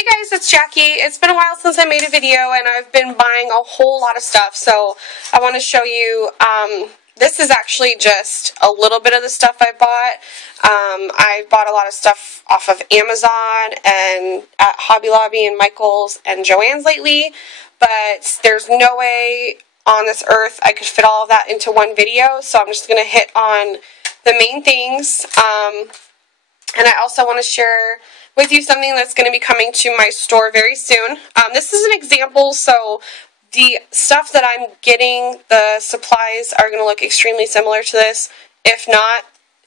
Hey guys, it's Jackie. It's been a while since I made a video and I've been buying a whole lot of stuff, so I want to show you, this is actually just a little bit of the stuff I bought. I bought a lot of stuff off of Amazon and at Hobby Lobby and Michael's and Joann's lately, but there's no way on this earth I could fit all of that into one video, so I'm just going to hit on the main things, and I also want to share with you something that's going to be coming to my store very soon. This is an example, so the stuff that I'm getting, the supplies are going to look extremely similar to this, if not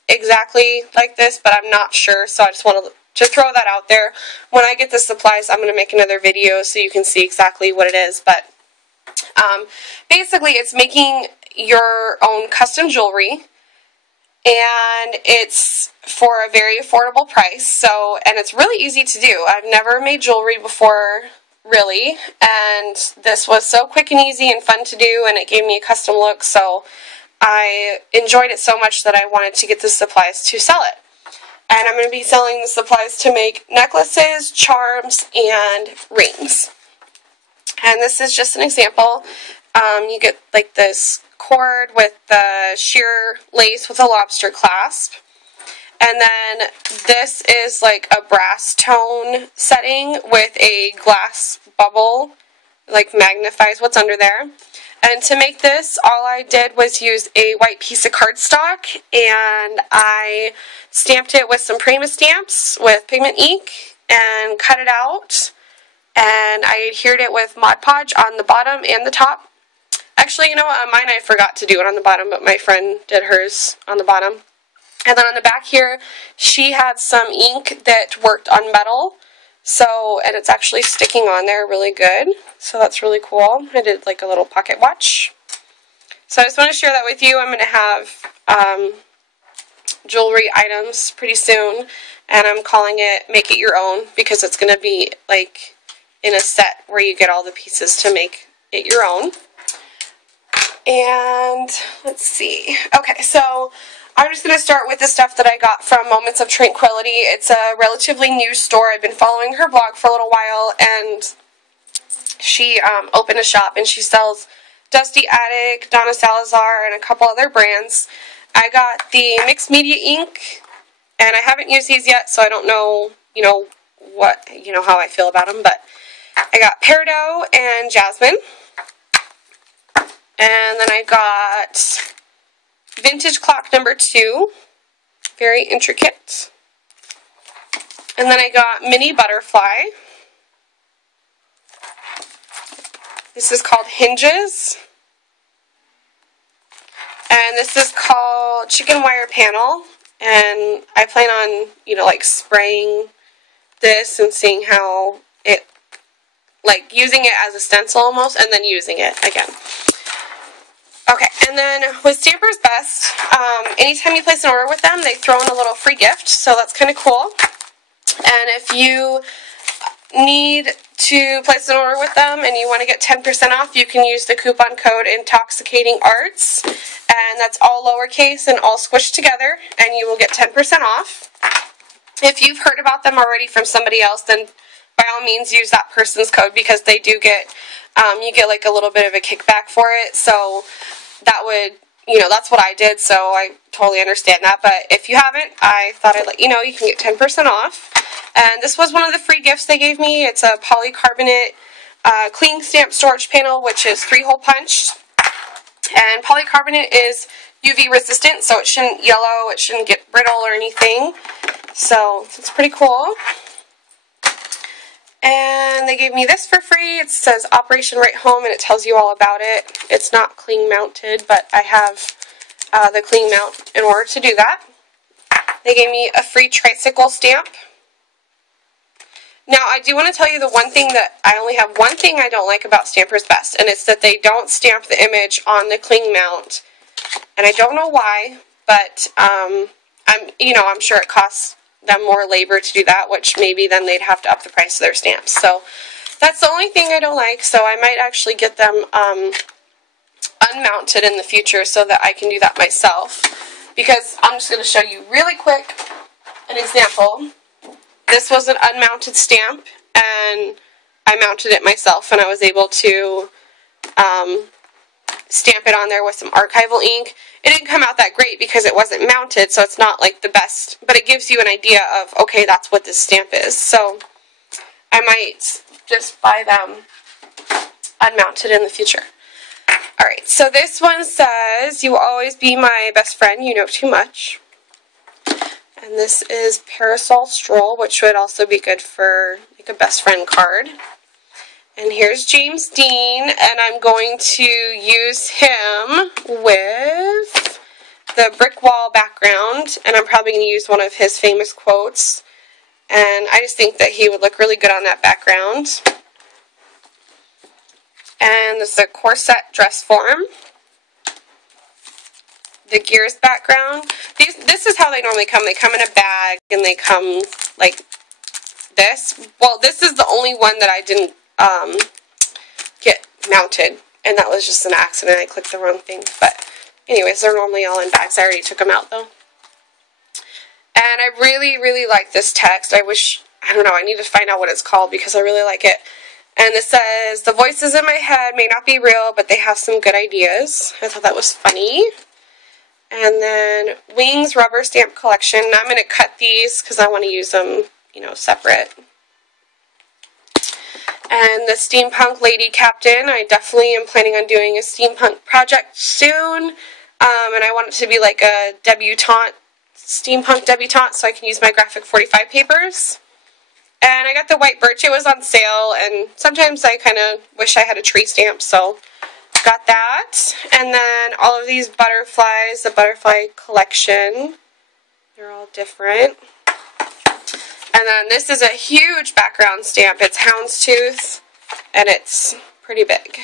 exactly like this, but I'm not sure, so I just want to throw that out there. When I get the supplies, I'm going to make another video so you can see exactly what it is, but basically it's making your own custom jewelry, and it's for a very affordable price, and it's really easy to do. I've never made jewelry before, really, and this was so quick and easy and fun to do, and it gave me a custom look, so I enjoyed it so much that I wanted to get the supplies to sell it. And I'm going to be selling the supplies to make necklaces, charms, and rings. And this is just an example. You get like this cord with the sheer lace with a lobster clasp, and then this is like a brass tone setting with a glass bubble, like magnifies what's under there. And to make this, all I did was use a white piece of cardstock, and I stamped it with some Prima stamps with pigment ink and cut it out, and I adhered it with Mod Podge on the bottom and the top. Actually, you know what, mine I forgot to do it on the bottom, but my friend did hers on the bottom. And then on the back here, she had some ink that worked on metal, and it's actually sticking on there really good, so that's really cool. I did like a little pocket watch. So I just want to share that with you. I'm going to have jewelry items pretty soon, and I'm calling it Make It Your Own, because it's going to be like in a set where you get all the pieces to make it your own. And let's see. Okay, so I'm just going to start with the stuff that I got from Moments of Tranquility. It's a relatively new store. I've been following her blog for a little while, and she opened a shop, and she sells Dusty Attic, Donna Salazar, and a couple other brands. I got the mixed media ink, and I haven't used these yet, so I don't know, how I feel about them, but I got Peridot and Jasmine. And then I got Vintage Clock number 2, very intricate. And then I got Mini Butterfly. This is called Hinges. And this is called Chicken Wire Panel. And I plan on, like spraying this and seeing how it, like using it as a stencil almost, and then using it again. Okay, and then with Stampers Best, anytime you place an order with them, they throw in a little free gift, so that's kind of cool. And if you need to place an order with them and you want to get 10% off, you can use the coupon code Intoxicating Arts, and that's all lowercase and all squished together, and you will get 10% off. If you've heard about them already from somebody else, then by all means use that person's code, because they do get, you get like a little bit of a kickback for it, so that would, that's what I did, so I totally understand that. But if you haven't, I thought I'd let you know you can get 10% off. And this was one of the free gifts they gave me. It's a polycarbonate clean stamp storage panel, which is 3-hole punched. And polycarbonate is UV resistant, so it shouldn't yellow, it shouldn't get brittle or anything. So it's pretty cool. And they gave me this for free. It says Operation Right Home, and it tells you all about it. It's not cling mounted, but I have the cling mount in order to do that. They gave me a free tricycle stamp. Now, I do want to tell you the one thing that I only have one thing I don't like about Stampers Best, and it's that they don't stamp the image on the cling mount. And I don't know why, but I'm sure it costs them more labor to do that, which maybe then they'd have to up the price of their stamps. So that's the only thing I don't like, so I might actually get them unmounted in the future so that I can do that myself, because I'm just going to show you really quick an example. This was an unmounted stamp, and then I mounted it myself, and I was able to stamp it on there with some archival ink. It didn't come out that great because it wasn't mounted, so it's not like the best, but it gives you an idea of, okay, that's what this stamp is. So I might just buy them unmounted in the future. Alright, so this one says, "You will always be my best friend, you know too much." And this is Parasol Stroll, which would also be good for like a best friend card. And here's James Dean, and I'm going to use him with the brick wall background, and I'm probably going to use one of his famous quotes. And I just think that he would look really good on that background. And this is a corset dress form. The gears background. This is how they normally come. They come in a bag, and they come like this. Well, this is the only one that I didn't get mounted, and that was just an accident. I clicked the wrong thing. But anyways, they're normally all in bags. I already took them out though. And I really, really like this text. I don't know, I need to find out what it's called because I really like it. And it says, "The voices in my head may not be real, but they have some good ideas." I thought that was funny. And then Wings Rubber Stamp Collection. I'm going to cut these because I want to use them, you know, separate. And the Steampunk Lady Captain. I definitely am planning on doing a steampunk project soon. And I want it to be like a debutante, steampunk debutante, so I can use my graphic 45 papers. And I got the white birch. It was on sale, and sometimes I kind of wish I had a tree stamp, so got that. And then all of these butterflies, the butterfly collection. They're all different. And then this is a huge background stamp. It's houndstooth, and it's pretty big.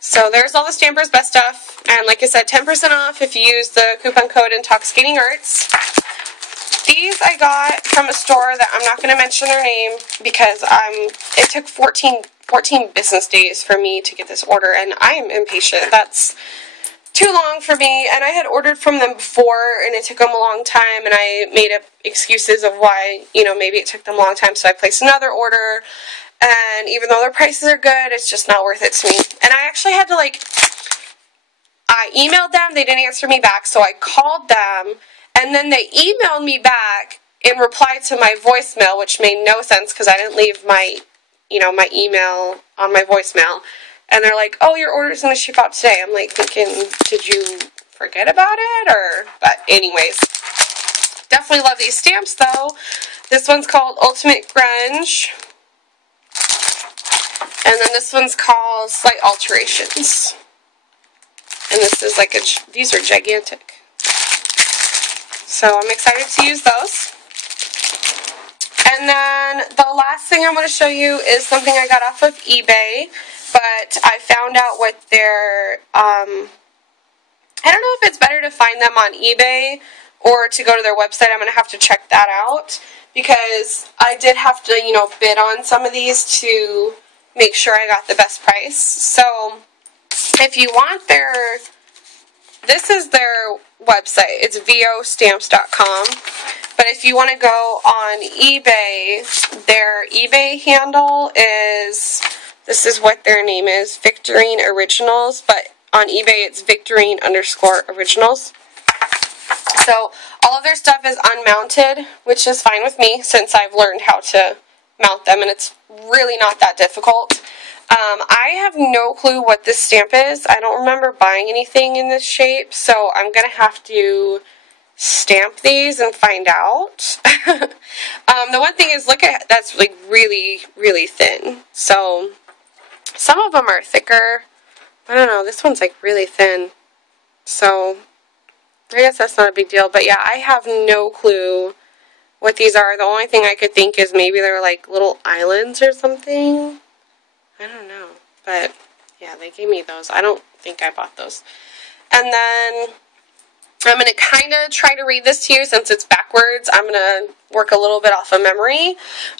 So there's all the Stampers' Best stuff. And like I said, 10% off if you use the coupon code Intoxicating Arts. These I got from a store that I'm not going to mention their name because it took 14 business days for me to get this order, and I'm impatient. That's too long for me, and I had ordered from them before, and it took them a long time, and I made up excuses of why, you know, maybe it took them a long time, so I placed another order, and even though their prices are good, it's just not worth it to me. And I actually had to, I emailed them, they didn't answer me back, so I called them, and then they emailed me back in reply to my voicemail, which made no sense because I didn't leave my, my email on my voicemail. And they're like, "Oh, your order's going to ship out today." I'm like thinking, did you forget about it? But anyways, definitely love these stamps though. This one's called Ultimate Grunge. And then this one's called Slight Alterations. And this is these are gigantic. So I'm excited to use those. And then the last thing I want to show you is something I got off of eBay, but I found out what their, I don't know if it's better to find them on eBay or to go to their website. I'm going to have to check that out because I did have to, bid on some of these to make sure I got the best price. So if you want this is their website. It's vostamps.com. But if you want to go on eBay, their eBay handle is, this is what their name is, Victorine Originals. But on eBay, it's Victorine_Originals. So all of their stuff is unmounted, which is fine with me since I've learned how to mount them, and it's really not that difficult. I have no clue what this stamp is. I don't remember buying anything in this shape, so I'm going to have to stamp these and find out. The one thing is, look at, that's really, really thin. So some of them are thicker. I don't know, this one's really thin. So I guess that's not a big deal. But yeah, I have no clue what these are. The only thing I could think is maybe they're little islands or something. I don't know. But yeah, they gave me those. I don't think I bought those. And then I'm going to kind of try to read this to you since it's backwards. I'm going to work a little bit off of memory.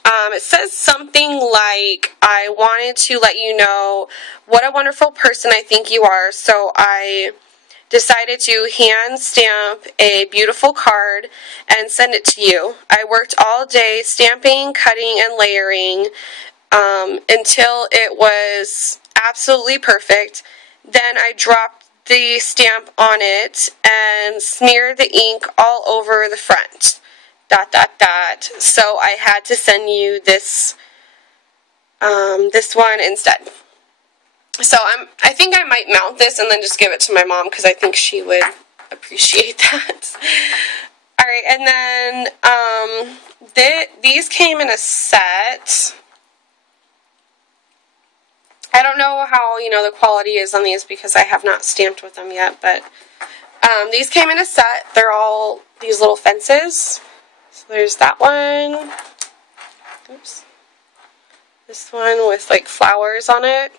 It says something like, "I wanted to let you know what a wonderful person I think you are, so I decided to hand stamp a beautiful card and send it to you. I worked all day stamping, cutting, and layering until it was absolutely perfect. Then I dropped the stamp on it and smeared the ink all over the front. ... So I had to send you this one instead. So I think I might mount this and then just give it to my mom because I think she would appreciate that. Alright, and then these came in a set. I don't know how, the quality is on these because I have not stamped with them yet, but these came in a set. They're all these little fences. So there's that one. Oops. This one with like flowers on it,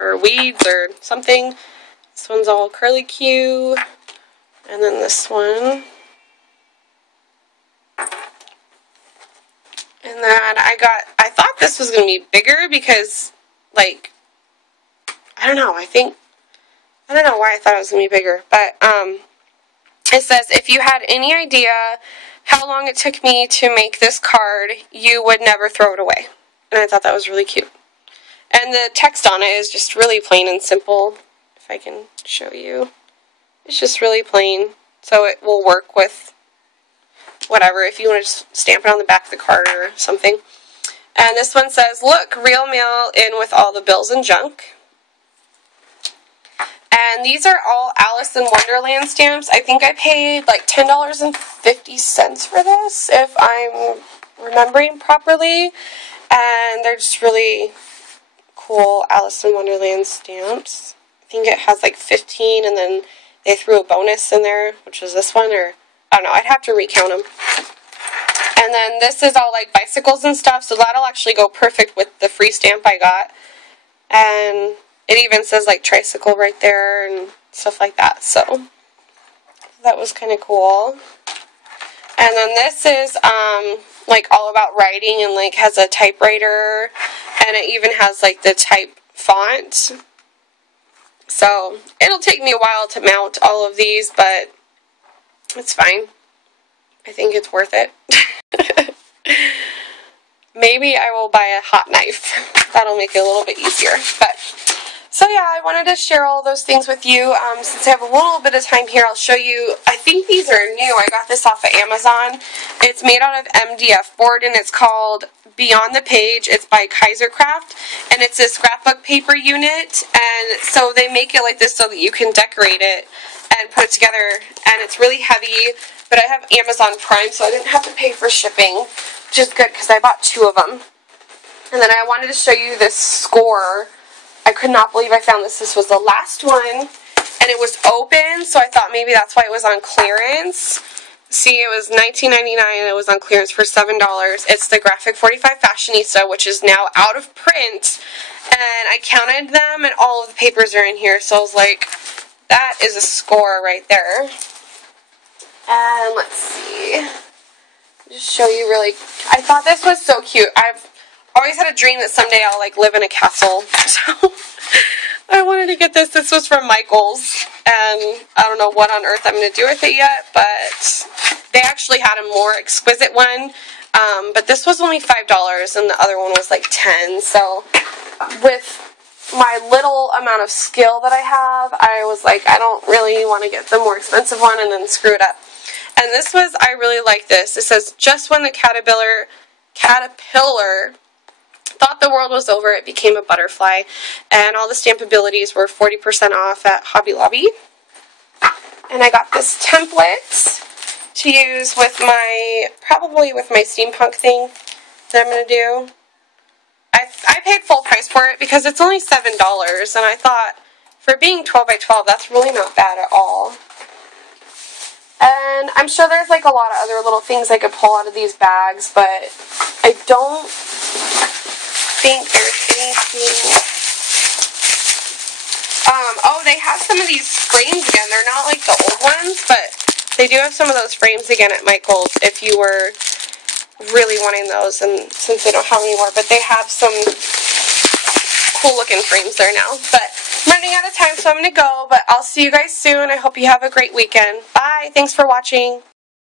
or weeds or something. This one's all curly Q. And then this one. And then I thought this was going to be bigger because, like, I don't know why I thought it was going to be bigger. But it says, if you had any idea how long it took me to make this card, you would never throw it away. And I thought that was really cute. And the text on it is just really plain and simple. If I can show you. It's just really plain. So it will work with whatever. If you want to just stamp it on the back of the card or something. And this one says, look, real mail in with all the bills and junk. And these are all Alice in Wonderland stamps. I think I paid like $10.50 for this, if I'm remembering properly. And they're just really cool Alice in Wonderland stamps. I think it has like 15, and then they threw a bonus in there, which was this one, or I don't know, I'd have to recount them. And then this is all like bicycles and stuff, so that'll actually go perfect with the free stamp I got. And it even says like tricycle right there and stuff like that, so that was kind of cool. And then this is like all about writing and like has a typewriter, and it even has like the type font. So it'll take me a while to mount all of these, but it's fine. I think it's worth it. Maybe I will buy a hot knife. That'll make it a little bit easier. But so yeah, I wanted to share all those things with you. Since I have a little bit of time here, I'll show you. I think these are new. I got this off of Amazon. It's made out of MDF board, and it's called Beyond the Page. It's by Kaisercraft, and it's a scrapbook paper unit. And so they make it like this so that you can decorate it and put it together. And it's really heavy, but I have Amazon Prime, so I didn't have to pay for shipping, which is good because I bought 2 of them. And then I wanted to show you this score. I could not believe I found this. This was the last one, and it was open, so I thought maybe that's why it was on clearance. See, it was $19.99, and it was on clearance for $7. It's the Graphic 45 Fashionista, which is now out of print, and I counted them, and all of the papers are in here, so I was like, that is a score right there. And let's see. Just show you really. I thought this was so cute. I've always had a dream that someday I'll like live in a castle. So I wanted to get this. This was from Michael's, and I don't know what on earth I'm going to do with it yet, but they actually had a more exquisite one. But this was only $5, and the other one was like $10. So with my little amount of skill that I have, I was like, I don't really want to get the more expensive one and then screw it up. And this was, I really like this. It says, just when the caterpillar thought the world was over, it became a butterfly. And all the stamp abilities were 40% off at Hobby Lobby. And I got this template to use with probably with my steampunk thing that I'm going to do. I paid full price for it because it's only $7, and I thought, for being 12 by 12, that's really not bad at all. And I'm sure there's like a lot of other little things I could pull out of these bags, but I don't think there's anything. Oh, they have some of these frames again. They're not like the old ones, but they do have some of those frames again at Michael's if you were really wanting those, and since they don't have any more, but they have some cool looking frames there now. But running out of time, so I'm going to go, but I'll see you guys soon. I hope you have a great weekend. Bye. Thanks for watching.